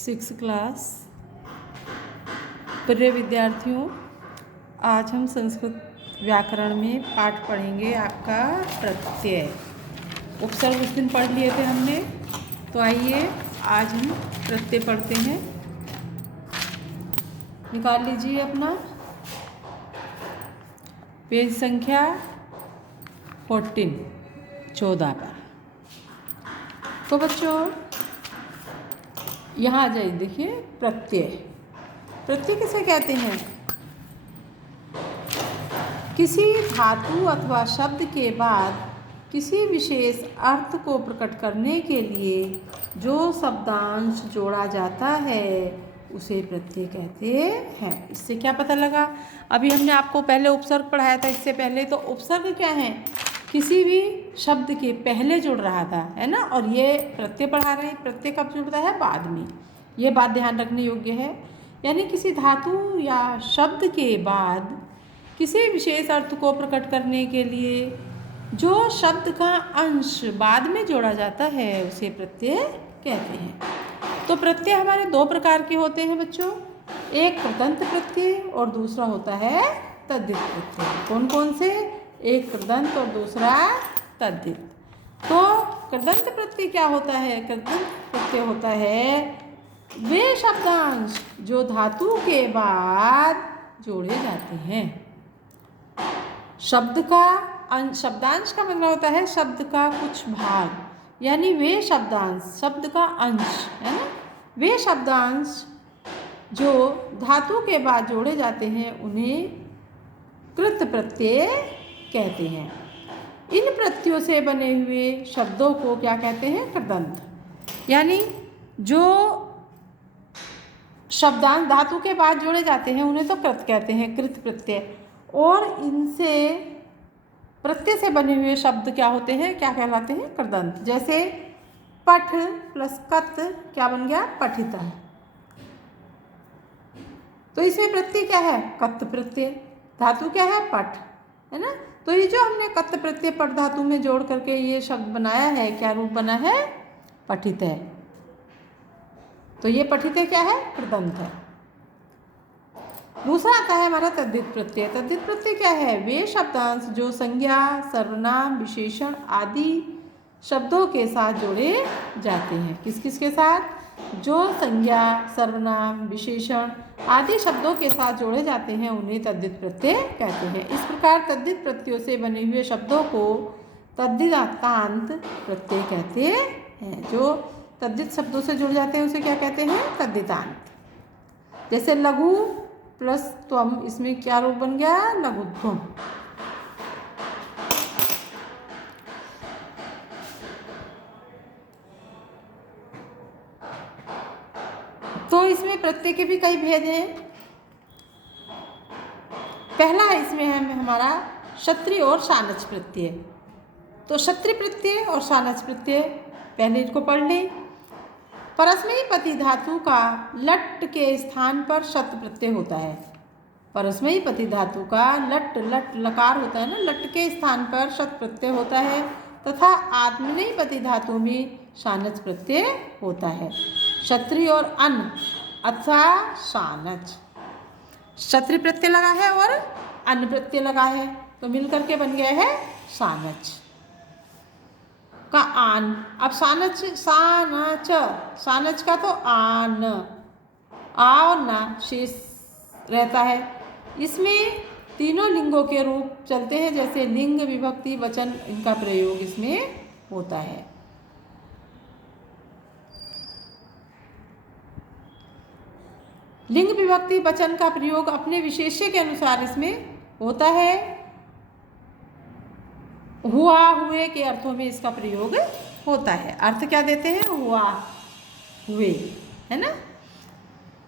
Six class प्रिय विद्यार्थियों, आज हम संस्कृत व्याकरण में पाठ पढ़ेंगे आपका प्रत्यय। उपसर्ग उस दिन पढ़ लिए थे हमने, तो आइए आज हम प्रत्यय पढ़ते हैं। निकाल लीजिए अपना पेज संख्या 14 पर। तो बच्चों यहाँ आ जाइए, देखिए प्रत्यय। प्रत्यय किसे कहते हैं? किसी धातु अथवा शब्द के बाद किसी विशेष अर्थ को प्रकट करने के लिए जो शब्दांश जोड़ा जाता है उसे प्रत्यय कहते हैं। इससे क्या पता लगा? अभी हमने आपको पहले उपसर्ग पढ़ाया था, इससे पहले। तो उपसर्ग क्या है? किसी भी शब्द के पहले जुड़ रहा था, है ना। और ये प्रत्यय पढ़ा रहे हैं। प्रत्यय कब जुड़ता है? बाद में। ये बात ध्यान रखने योग्य है। यानी किसी धातु या शब्द के बाद किसी विशेष अर्थ को प्रकट करने के लिए जो शब्द का अंश बाद में जोड़ा जाता है उसे प्रत्यय कहते हैं। तो प्रत्यय हमारे दो प्रकार के होते हैं बच्चों, एक कृदंत प्रत्यय और दूसरा होता है तद्धित प्रत्यय। कौन कौन से? एक कृदंत और दूसरा तद्धित। तो कृदंत प्रत्यय क्या होता है? कृदंत प्रत्यय होता है वे शब्दांश जो धातु के बाद जोड़े जाते हैं। शब्दांश का मतलब होता है शब्द का कुछ भाग, यानी वे शब्दांश, शब्द का अंश, है ना। वे शब्दांश जो धातु के बाद जोड़े जाते हैं उन्हें कृत प्रत्यय कहते हैं। इन प्रत्ययों से बने हुए शब्दों को क्या कहते हैं? कृदंत। यानी जो शब्दांश धातु के बाद जोड़े जाते हैं उन्हें तो कृत कहते हैं, कृत प्रत्यय। और इनसे प्रत्यय से बने हुए शब्द क्या होते हैं? क्या कहलाते हैं? कृदंत। जैसे पठ प्लस कत क्या बन गया? पठित। तो इसमें प्रत्यय क्या है? कत प्रत्यय। धातु क्या है? पठ, है ना। तो ये जो हमने कत प्रत्यय पठ धातु में जोड़ करके ये शब्द बनाया है, क्या रूप बना है? पठित है। तो ये पठित है क्या है? कृदंत है। दूसरा आता है हमारा तद्धित प्रत्यय। तद्धित प्रत्यय क्या है? वे शब्दांश जो संज्ञा, सर्वनाम, विशेषण आदि शब्दों के साथ जोड़े जाते हैं। किस किस के साथ? जो संज्ञा, सर्वनाम, विशेषण आदि शब्दों के साथ जोड़े जाते हैं उन्हें तद्धित प्रत्यय कहते हैं। इस प्रकार तद्धित प्रत्ययों से बने हुए शब्दों को तद्धितांत प्रत्यय कहते हैं। जो तद्धित शब्दों से जुड़ जाते हैं उसे क्या कहते हैं? तद्धितांत। जैसे लघु प्लस त्वम, इसमें क्या रूप बन गया? लघुत्वम। तो इसमें प्रत्यय के भी कई भेद हैं। पहला इसमें है हमारा क्षत्रिय और शानच प्रत्यय। तो क्षत्रिय प्रत्यय और शानच प्रत्यय पहले इनको पढ़ लें। परस्मैपदी धातु का लट के स्थान पर शत प्रत्यय होता है। परस्मैपदी धातु का लट लकार होता है ना, लट के स्थान पर शत प्रत्यय होता है। तथा आत्मनेपदी धातु में शानच प्रत्यय होता है। क्षत्रिय और अन्न अथवा शानच, क्षत्रिय प्रत्यय लगा है और अन्न प्रत्यय लगा है, तो मिलकर के बन गया है शानच का आन। अब शानच, शानच का तो आन, आ और ना शेष रहता है। इसमें तीनों लिंगों के रूप चलते हैं, जैसे लिंग, विभक्ति, वचन, इनका प्रयोग इसमें होता है। लिंग, विभक्ति, वचन का प्रयोग अपने विशेष्य के अनुसार इसमें होता है। हुआ, हुए के अर्थों में इसका प्रयोग होता है। अर्थ क्या देते हैं? हुआ, हुए, है ना।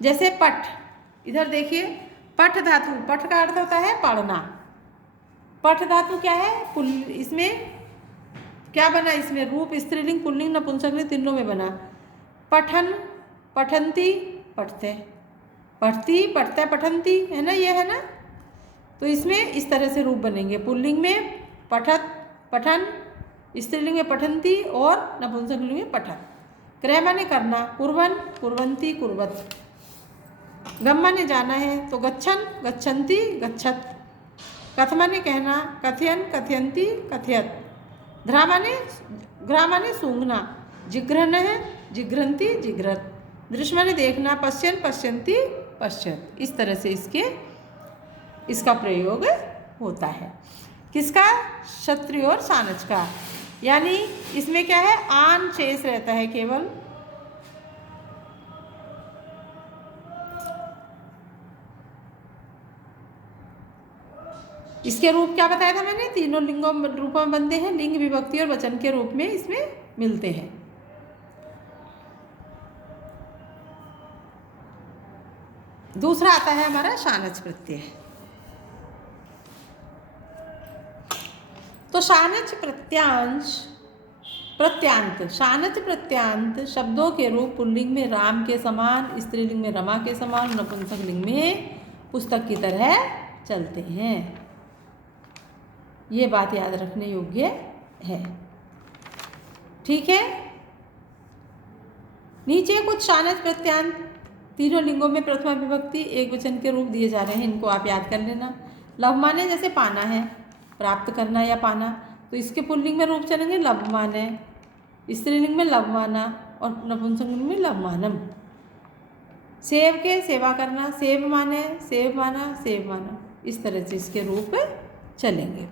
जैसे पठ, इधर देखिए, पठ धातु, पठ का अर्थ होता है पढ़ना। पठ धातु क्या है? इसमें क्या बना? इसमें रूप स्त्रीलिंग, पुल्लिंग, नपुंसकलिंग तीनों में बना। पठन, पठंती, पढ़ते, पढ़ती, पढ़ते, पठंती, है ना, ये है ना। तो इसमें इस तरह से रूप बनेंगे। पुल्लिंग में पठत, पठन, स्त्रीलिंग में पठंती और नपुंसकलिंग में पठत। क्रय माने करना, कुर्वन् कुर्वन्ति कुर्वत्। गम माने जाना है तो गच्छन् गच्छन्ति गच्छत्। कथ माने कहना, कथयन् कथयन्ति कथयत्। घ्रा माने सूंघना, जिघ्रन है जिघ्रन्ति जिघ्रत्। दृश्य माने देखना, पश्यन् पश्यन्ति पश्यत्। इस तरह से इसका प्रयोग होता है। किसका? क्षत्रिय और सानच का। यानी इसमें क्या है, आन शेष रहता है केवल। इसके रूप क्या बताया था मैंने? तीनों लिंगों रूपों में बनते हैं, लिंग विभक्ति और वचन के रूप में इसमें मिलते हैं। दूसरा आता है हमारा शानच प्रत्यय। तो शानच प्रत्यांत, शानच प्रत्यांत शब्दों के रूप पुल्लिंग में राम के समान, स्त्रीलिंग में रमा के समान, नपुंसक लिंग में पुस्तक की तरह चलते हैं। ये बात याद रखने योग्य है। ठीक है। नीचे कुछ शानच प्रत्यांत तीनों लिंगों में प्रथमा विभक्ति एक वचन के रूप दिए जा रहे हैं, इनको आप याद कर लेना। लवमाने जैसे पाना है, प्राप्त करना या पाना, तो इसके पुल्लिंग में रूप चलेंगे लवमाने, स्त्रीलिंग में लवमाना और नपुंसकलिंग में लवमानम। सेव के सेवा करना, सेव माने सेव माना सेव माना। इस तरह से इसके रूप चलेंगे।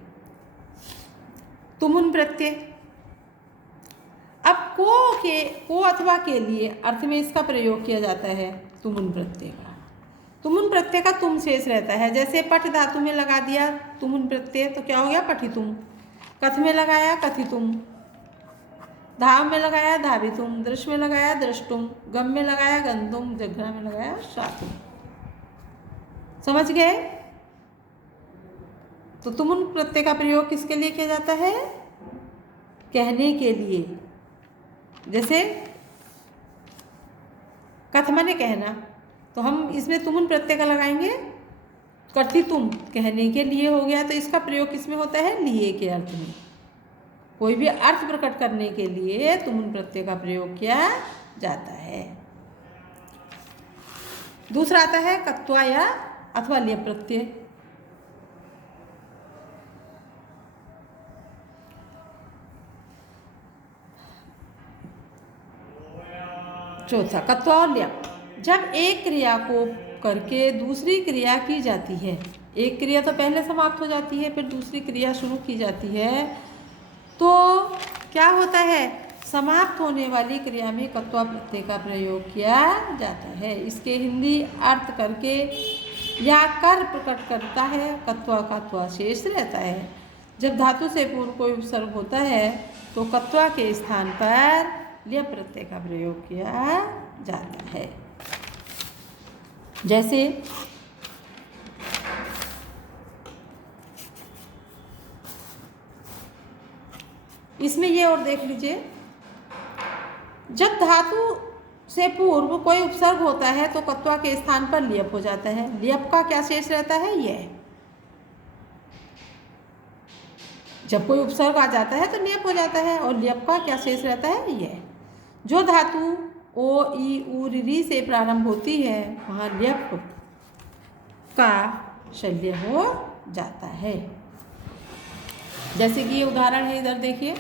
तुमुन प्रत्यय। अब को अथवा के लिए अर्थ में इसका प्रयोग किया जाता है तुमुन प्रत्यय का। तुमुन प्रत्यय का तुम शेष रहता है। जैसे पठ धातु में लगा दिया तुमुन प्रत्यय तो क्या हो गया? पठितुम। कथ में लगाया कथितुम, धाव में लगाया धावितुम, दृश्य में लगाया दृष्टुम, गम में लगाया गंतुम, जघ्रा में लगाया शातुम। समझ गए? तो तुमुन प्रत्यय का प्रयोग किसके लिए किया जाता है? कहने के लिए। जैसे कथ माने कहना, तो हम इसमें तुमुन प्रत्यय का लगाएंगे कथितुम, कहने के लिए हो गया। तो इसका प्रयोग किसमें होता है? लिए के अर्थ में। कोई भी अर्थ प्रकट करने के लिए तुमुन प्रत्यय का प्रयोग किया जाता है। दूसरा आता है कत्वा या अथवा लिय प्रत्यय। चौथा कत्वा और लिय। जब एक क्रिया को करके दूसरी क्रिया की जाती है, एक क्रिया तो पहले समाप्त हो जाती है, फिर दूसरी क्रिया शुरू की जाती है, तो क्या होता है? समाप्त होने वाली क्रिया में कत्वा प्रत्यय का प्रयोग किया जाता है। इसके हिंदी अर्थ करके या कर प्रकट करता है, कत्वा का त्वा शेष रहता है। जब धातु से पूर्व कोई उपसर्ग होता है तो कत्वा के स्थान पर लिय प्रत्यय का प्रयोग किया जाता है। जैसे इसमें ये और देख लीजिए, जब धातु से पूर्व कोई उपसर्ग होता है तो कत्वा के स्थान पर लियप हो जाता है। लियप का क्या शेष रहता है? यह। जब कोई उपसर्ग आ जाता है तो लियप हो जाता है, और लियप का क्या शेष रहता है? यह। जो धातु ओ ई उ री से प्रारंभ होती है वहाँ लियप का शल्य हो जाता है। जैसे कि ये उदाहरण है, इधर देखिए,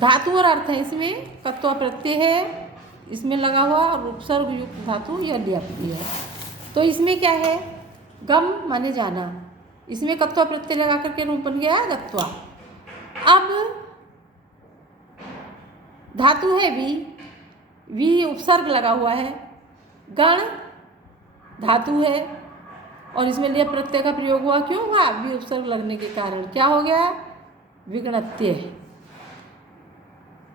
धातु और अर्थ है, इसमें कत्वा प्रत्यय है इसमें लगा हुआ, और उपसर्ग युक्त धातु या लियप भी है। तो इसमें क्या है? गम माने जाना, इसमें कत्वा प्रत्यय लगा करके रूप बन गया गत्वा। अब धातु है वी उपसर्ग लगा हुआ है, गण धातु है और इसमें लियप प्रत्यय का प्रयोग हुआ। क्यों हुआ? वी उपसर्ग लगने के कारण क्या हो गया? विगणत्य।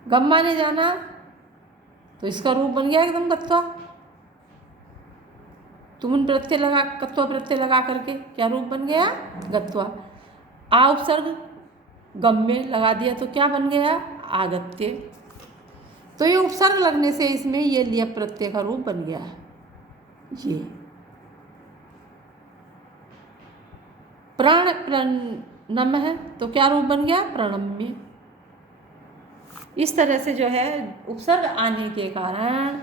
गम माने जाना, तो इसका रूप बन गया एकदम गत्वा। तुमुन प्रत्यय लगा, कत्वा प्रत्यय लगा करके क्या रूप बन गया? गत्वा। आ उपसर्ग गम में लगा दिया तो क्या बन गया? आगत्य। तो ये उपसर्ग लगने से इसमें ये लियप प्रत्यय का रूप बन गया। ये प्रणम है तो क्या रूप बन गया? प्रणम्य। इस तरह से जो है उपसर्ग आने के कारण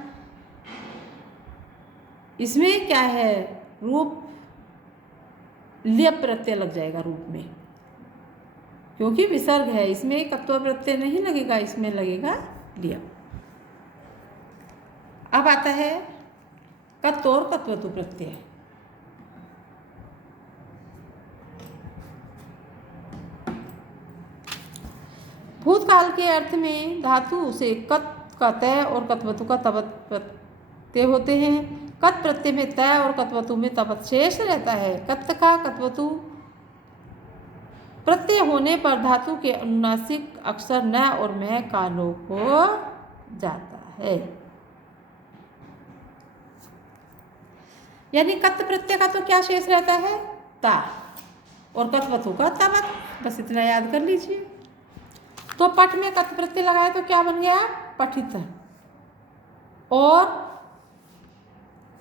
इसमें क्या है, रूप लियप प्रत्यय लग जाएगा रूप में, क्योंकि विसर्ग है, इसमें कत्व प्रत्यय नहीं लगेगा, इसमें लगेगा लियप। अब आता है कत्व और कत्वतु प्रत्यय। भूतकाल के अर्थ में धातु से कत का तय और कत्वतु का तवत प्रत्यय होते हैं। कत प्रत्यय में तय और कत्वतु में तवत शेष रहता है। कत का कत्वतु प्रत्यय होने पर धातु के अनुनासिक अक्षर न और मैं का लोप हो जाता है। यानी कत प्रत्यय का तो क्या शेष रहता है, ता, और कत्वतु का तवत, बस इतना याद कर लीजिए। तो पठ में कत प्रत्यय लगाए तो क्या बन गया, पठित, और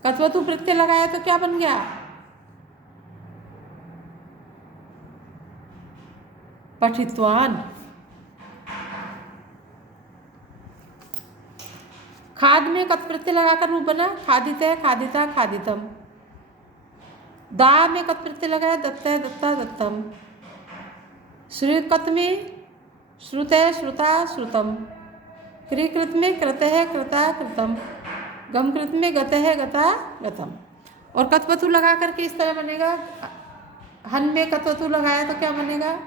कत्वतु प्रत्यय लगाया तो क्या बन गया, पठित्वान। खाद में कत प्रत्यय लगाकर रूप बना खादित है, खादिता, खादितम। दा में कत प्रत्यय लगाया दत्त है, दत्ता, दत्तम। श्रुकत में श्रुत है, श्रुता, श्रुतम। क्रिकृत में कृत है, कृता, कृतम। गमकृत में गत है, गता, गतम। और कत्वतु लगा करके इस तरह बनेगा, हन में कत्वतु लगाया तो क्या बनेगा,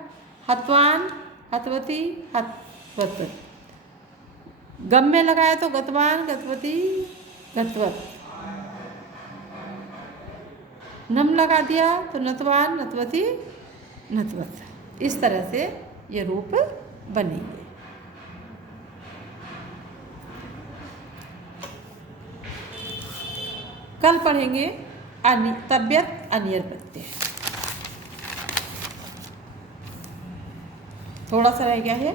हत्वान, हतवती, हतवत। गम में लगाया तो गतवान, गतवती, गतवत। नम लगा दिया तो नतवान, नतवती, नतवत। इस तरह से ये रूप बनेंगे। कल पढ़ेंगे तव्यत अनियर प्रत्यय। थोड़ा सा रह गया है,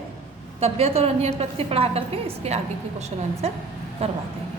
तव्यत और अनियर प्रत्यय पढ़ा करके इसके आगे के क्वेश्चन आंसर करवाते हैं।